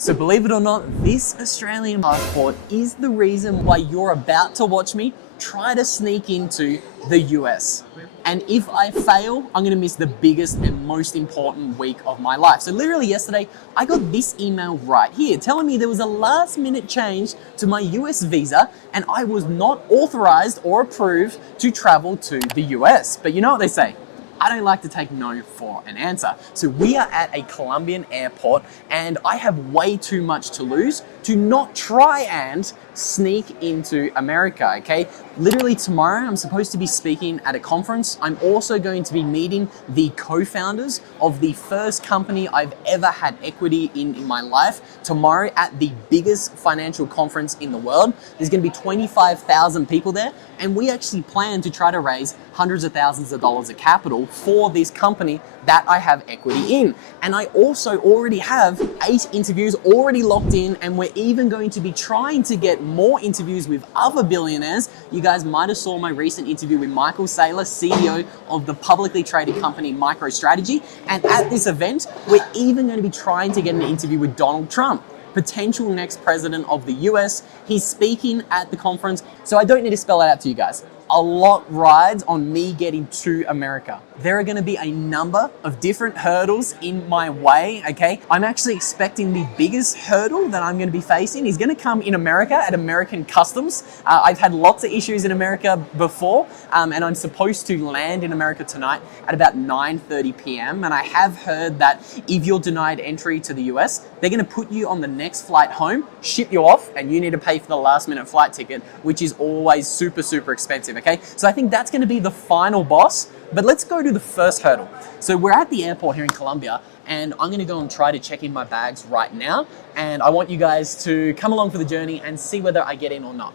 So believe it or not, this Australian passport is the reason why you're about to watch me try to sneak into the US. And if I fail, I'm gonna miss the biggest and most important week of my life. So literally yesterday, I got this email right here telling me there was a last minute change to my US visa and I was not authorized or approved to travel to the US. But you know what they say? I don't like to take no for an answer. So we are at a Colombian airport and I have way too much to lose to not try and sneak into America, okay? Literally tomorrow, I'm supposed to be speaking at a conference. I'm also going to be meeting the co-founders of the first company I've ever had equity in my life tomorrow at the biggest financial conference in the world. There's gonna be 25,000 people there, and we actually plan to try to raise hundreds of thousands of dollars of capital for this company that I have equity in. And I also already have 8 interviews already locked in, and we're even going to be trying to get more interviews with other billionaires. You guys might have saw my recent interview with Michael Saylor, CEO of the publicly traded company MicroStrategy. And at this event, we're even going to be trying to get an interview with Donald Trump, potential next president of the US. He's speaking at the conference, so I don't need to spell it out to you guys. A lot rides on me getting to America. There are gonna be a number of different hurdles in my way, okay? I'm actually expecting the biggest hurdle that I'm gonna be facing is gonna come in America at American Customs. I've had lots of issues in America before, and I'm supposed to land in America tonight at about 9:30 p.m. And I have heard that if you're denied entry to the US, they're gonna put you on the next flight home, ship you off, and you need to pay for the last minute flight ticket, which is always super, super expensive, okay? So I think that's gonna be the final boss, but let's go to the first hurdle. So we're at the airport here in Colombia, and I'm gonna go and try to check in my bags right now, and I want you guys to come along for the journey and see whether I get in or not.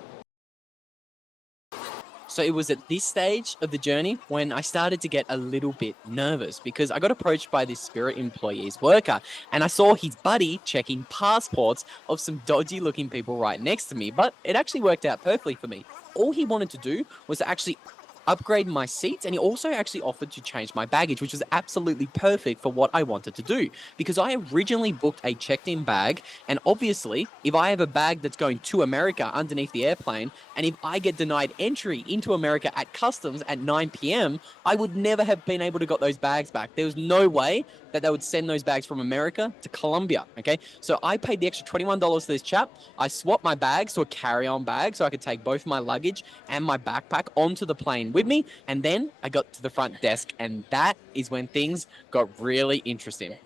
So it was at this stage of the journey when I started to get a little bit nervous because I got approached by this Spirit employee's worker and I saw his buddy checking passports of some dodgy looking people right next to me, but it actually worked out perfectly for me. All he wanted to do was to actually upgrade my seats, and he also actually offered to change my baggage, which was absolutely perfect for what I wanted to do because I originally booked a checked-in bag, and obviously if I have a bag that's going to America underneath the airplane and if I get denied entry into America at customs at 9 p.m., I would never have been able to get those bags back. There was no way that they would send those bags from America to Colombia, okay? So I paid the extra $21 to this chap. I swapped my bags to a carry-on bag so I could take both my luggage and my backpack onto the plane with me, and then I got to the front desk, and that is when things got really interesting.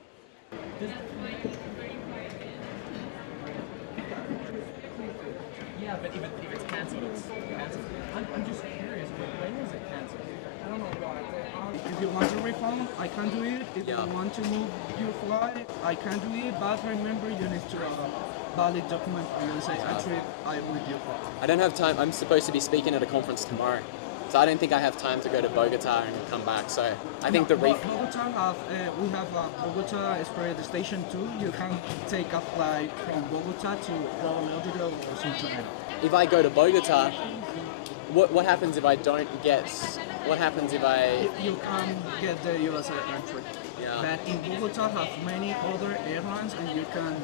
Yeah, but if it's cancelled, it's cancelled. I'm just curious, when was it cancelled? I don't know why. If you want to refund, I can do it. If you want to move your flight, I can do it. But remember, you need to valid document for USA entry. I with you. I don't have time. I'm supposed to be speaking at a conference tomorrow. So I don't think I have time to go to Bogota and come back. So I think Bogota have we have Bogota Spirit Station too. You can take a flight from Bogota to Lauderdale or something. If I go to Bogota, what happens if I don't get? What happens if I? You can get the USA entry. Yeah. But in Bogota have many other airlines, and you can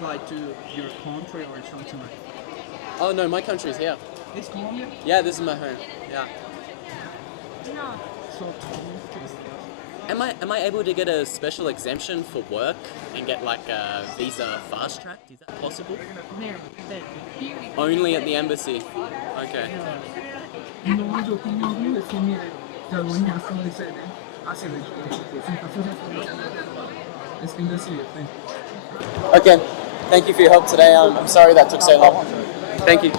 fly to your country or something like that. Oh no, my country's here. It's Colombia? Yeah, this is my home. Yeah. So, Am I able to get a special exemption for work and get like a visa fast track? Is that possible? Only at the embassy. Okay. Okay. Thank you for your help today. I'm sorry that took so long. Thank you.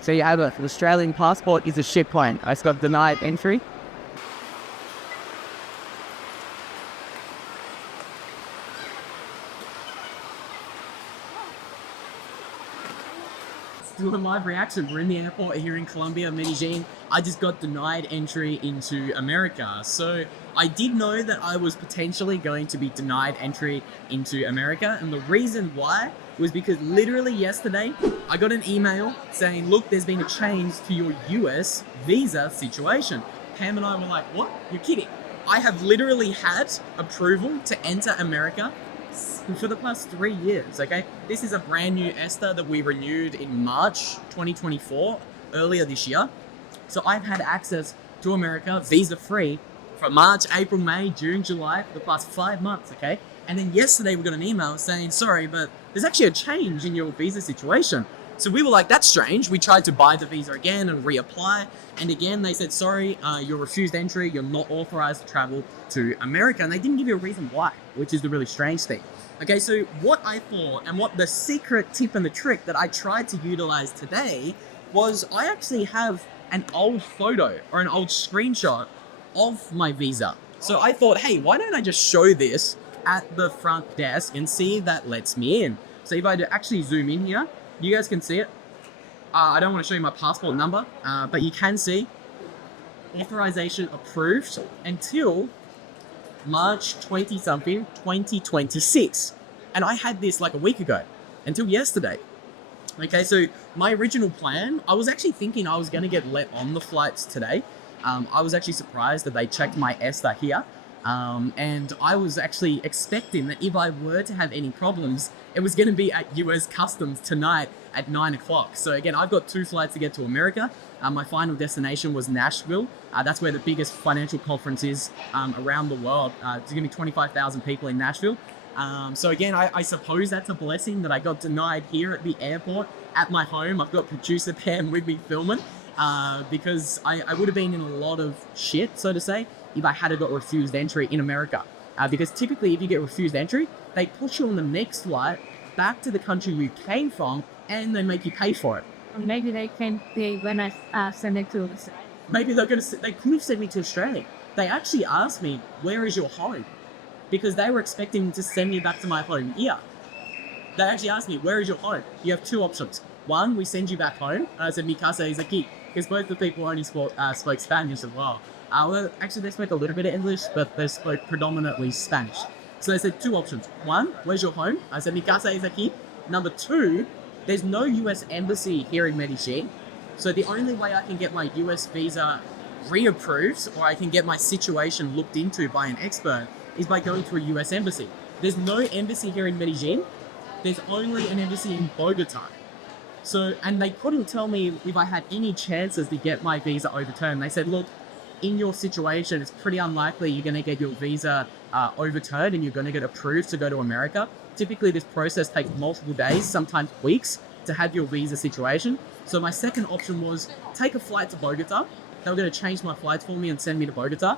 So you have an Australian passport is a shit point. I got denied entry. Still a live reaction. We're in the airport here in Colombia, Medellin. I just got denied entry into America. So I did know that I was potentially going to be denied entry into America. And the reason why was because literally yesterday, I got an email saying, look, there's been a change to your US visa situation. Pam and I were like, what? You're kidding. I have literally had approval to enter America for the past 3 years, okay? This is a brand new ESTA that we renewed in March 2024, earlier this year. So I've had access to America visa-free from March, April, May, June, July for the past 5 months, okay? And then yesterday we got an email saying, sorry, but there's actually a change in your visa situation. So we were like, that's strange. We tried to buy the visa again and reapply. And again, they said, sorry, you're refused entry. You're not authorized to travel to America. And they didn't give you a reason why, which is the really strange thing. Okay, so what I thought and what the secret tip and the trick that I tried to utilize today was I actually have an old photo or an old screenshot of my visa. So I thought, hey, why don't I just show this at the front desk and see if that lets me in. So if I actually zoom in here, you guys can see it. I don't want to show you my passport number, but you can see authorization approved until March 20-something, 2026. And I had this like a week ago, until yesterday. Okay, so my original plan, I was actually thinking I was going to get let on the flights today. I was actually surprised that they checked my ESTA here. And I was actually expecting that if I were to have any problems, it was going to be at US Customs tonight at 9 o'clock. So again, I've got 2 flights to get to America. My final destination was Nashville. That's where the biggest financial conference is around the world. There's going to be 25,000 people in Nashville. So again, I suppose that's a blessing that I got denied here at the airport at my home. I've got producer Pam with me filming because I would have been in a lot of shit, so to say, if I had got refused entry in America. Because typically if you get refused entry, they push you on the next flight back to the country you came from and they make you pay for it. Maybe they can pay when I send it to us. Maybe they could have sent me to Australia. They actually asked me, where is your home? Because they were expecting to send me back to my home here. They actually asked me, where is your home? You have 2 options. One, we send you back home. I said, mi casa es aquí. Because both the people only spoke Spanish as well. Well, actually, they spoke a little bit of English, but they spoke predominantly Spanish. So they said 2 options. One, where's your home? I said, mi casa es aquí. Number 2, there's no US embassy here in Medellin. So the only way I can get my US visa reapproved or I can get my situation looked into by an expert is by going to a US embassy. There's no embassy here in Medellin. There's only an embassy in Bogota. So, and they couldn't tell me if I had any chances to get my visa overturned. They said, look, in your situation, it's pretty unlikely you're going to get your visa overturned and you're going to get approved to go to America. Typically, this process takes multiple days, sometimes weeks, to have your visa situation. So my second option was take a flight to Bogota. They were going to change my flights for me and send me to Bogota.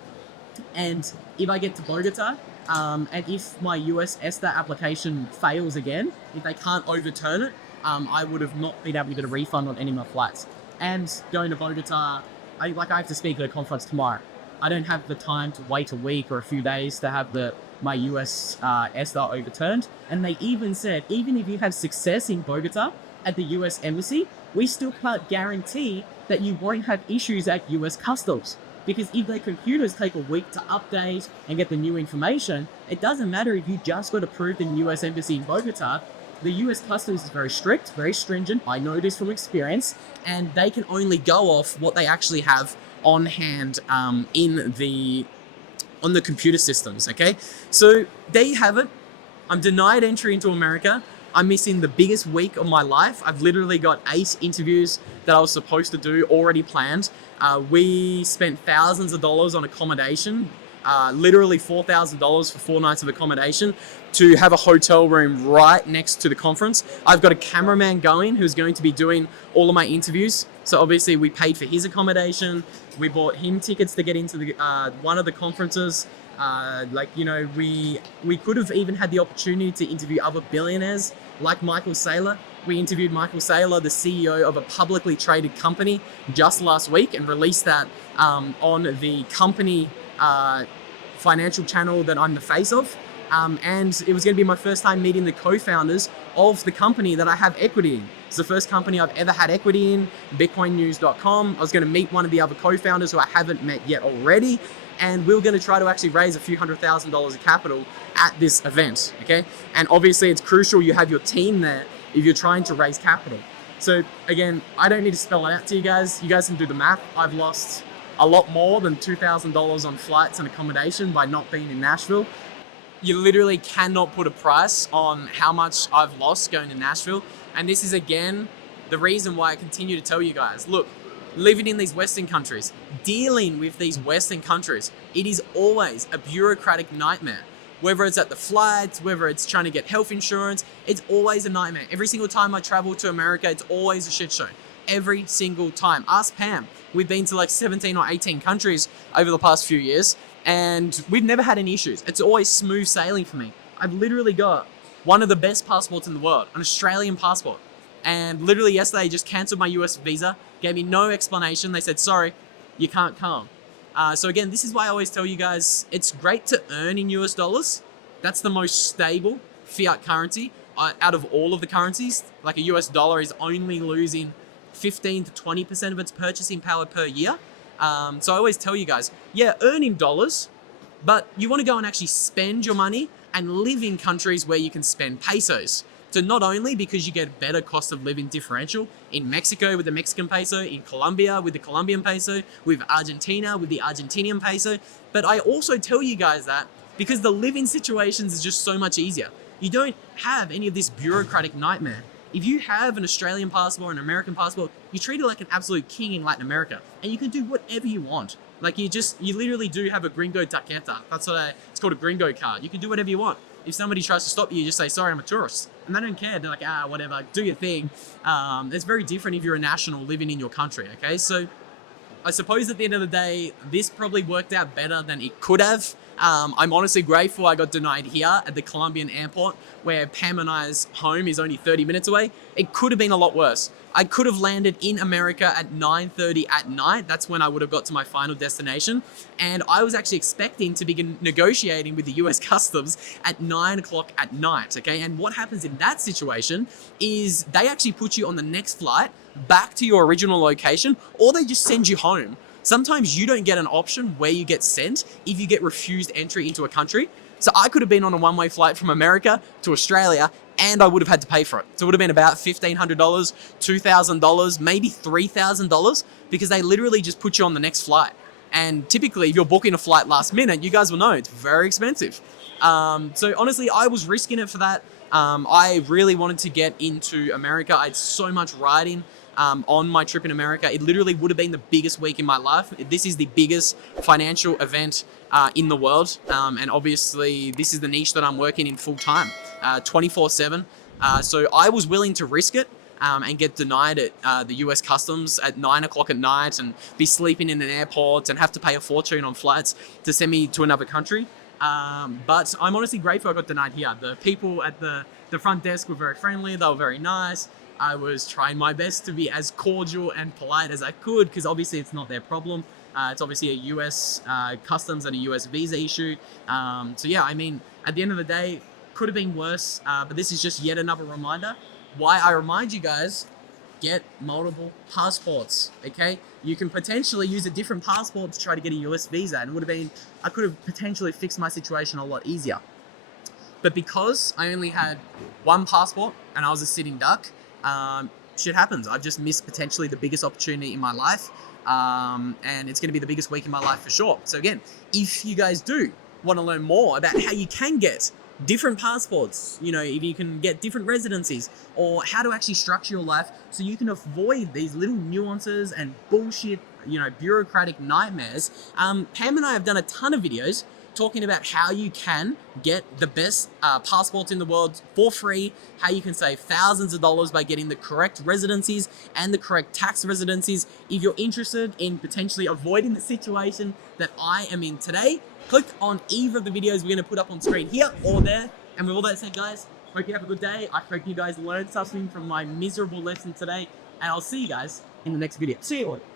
And if I get to Bogota, and if my US ESTA application fails again, if they can't overturn it, I would have not been able to get a refund on any of my flights. And going to Bogota, I have to speak at a conference tomorrow. I don't have the time to wait a week or a few days to have my US ESTA overturned. And they even said, even if you have success in Bogota at the US Embassy, we still can't guarantee that you won't have issues at US Customs. Because if their computers take a week to update and get the new information, it doesn't matter if you just got approved in the US Embassy in Bogota. The US Customs is very strict, very stringent. I know this from experience, and they can only go off what they actually have on hand on the computer systems, okay? So there you have it. I'm denied entry into America. I'm missing the biggest week of my life. I've literally got 8 interviews that I was supposed to do already planned. We spent thousands of dollars on accommodation, literally $4,000 for 4 nights of accommodation to have a hotel room right next to the conference. I've got a cameraman going who's going to be doing all of my interviews. So obviously we paid for his accommodation. We bought him tickets to get into the one of the conferences. We could have even had the opportunity to interview other billionaires like Michael Saylor. We interviewed Michael Saylor, the CEO of a publicly traded company, just last week and released that on the company financial channel that I'm the face of. And it was going to be my first time meeting the co-founders of the company that I have equity in. It's the first company I've ever had equity in, bitcoinnews.com. I was going to meet one of the other co-founders who I haven't met yet already, and we were going to try to actually raise a few $100,000 of capital at this event, okay? And obviously it's crucial you have your team there if you're trying to raise capital. So again, I don't need to spell it out to you guys. You guys can do the math. I've lost a lot more than $2,000 on flights and accommodation by not being in Nashville. You literally cannot put a price on how much I've lost going to Nashville. And this is, again, the reason why I continue to tell you guys, look, living in these Western countries, dealing with these Western countries, it is always a bureaucratic nightmare. Whether it's at the flights, whether it's trying to get health insurance, it's always a nightmare. Every single time I travel to America, it's always a shit show. Every single time. Ask Pam. We've been to like 17 or 18 countries over the past few years, and we've never had any issues. It's always smooth sailing for me. I've literally got one of the best passports in the world, an Australian passport. And literally yesterday, just canceled my US visa, gave me no explanation. They said, sorry, you can't come. So again, this is why I always tell you guys, it's great to earn in US dollars. That's the most stable fiat currency out of all of the currencies. Like a US dollar is only losing 15 to 20% of its purchasing power per year. So I always tell you guys, yeah, earn in dollars, but you want to go and actually spend your money and live in countries where you can spend pesos. So not only because you get better cost of living differential in Mexico with the Mexican peso, in Colombia with the Colombian peso, with Argentina with the Argentinian peso, but I also tell you guys that because the living situations is just so much easier. You don't have any of this bureaucratic nightmare. If you have an Australian passport, an American passport, you're treated like an absolute king in Latin America, and you can do whatever you want. Like you literally do have a gringo tarjeta. It's called a gringo card. You can do whatever you want. If somebody tries to stop you, you just say, sorry, I'm a tourist. And they don't care. They're like, whatever, do your thing. It's very different if you're a national living in your country, okay? So I suppose at the end of the day, this probably worked out better than it could have. I'm honestly grateful I got denied here at the Colombian airport, where Pam and I's home is only 30 minutes away. It could have been a lot worse. I could have landed in America at 9:30 at night. That's when I would have got to my final destination. And I was actually expecting to begin negotiating with the US Customs at 9 o'clock at night, okay? And what happens in that situation is they actually put you on the next flight back to your original location, or they just send you home. Sometimes you don't get an option where you get sent if you get refused entry into a country. So I could have been on a one-way flight from America to Australia, and I would have had to pay for it. So it would have been about $1,500, $2,000, maybe $3,000, because they literally just put you on the next flight. And typically, if you're booking a flight last minute, you guys will know it's very expensive. So honestly, I was risking it for that. I really wanted to get into America. I had so much riding on my trip in America. It literally would have been the biggest week in my life. This is the biggest financial event in the world. And obviously, this is the niche that I'm working in full time, 24/7. So I was willing to risk it and get denied at the US Customs at 9 o'clock at night and be sleeping in an airport and have to pay a fortune on flights to send me to another country. But I'm honestly grateful I got denied here. The people at the front desk were very friendly. They were very nice. I was trying my best to be as cordial and polite as I could, because obviously it's not their problem. It's obviously a US customs and a US visa issue. So yeah, I mean, at the end of the day, could have been worse, but this is just yet another reminder why I remind you guys, get multiple passports, okay? You can potentially use a different passport to try to get a US visa, and I could have potentially fixed my situation a lot easier. But because I only had one passport and I was a sitting duck, shit happens. I've just missed potentially the biggest opportunity in my life, and it's going to be the biggest week in my life for sure. So again, if you guys do want to learn more about how you can get different passports, if you can get different residencies, or how to actually structure your life so you can avoid these little nuances and bullshit, bureaucratic nightmares, Pam and I have done a ton of videos talking about how you can get the best passports in the world for free, how you can save thousands of dollars by getting the correct residencies and the correct tax residencies. If you're interested in potentially avoiding the situation that I am in today, click on either of the videos we're going to put up on screen here or there. And with all that said, guys, hope you have a good day. I hope you guys learned something from my miserable lesson today, and I'll see you guys in the next video. See you all.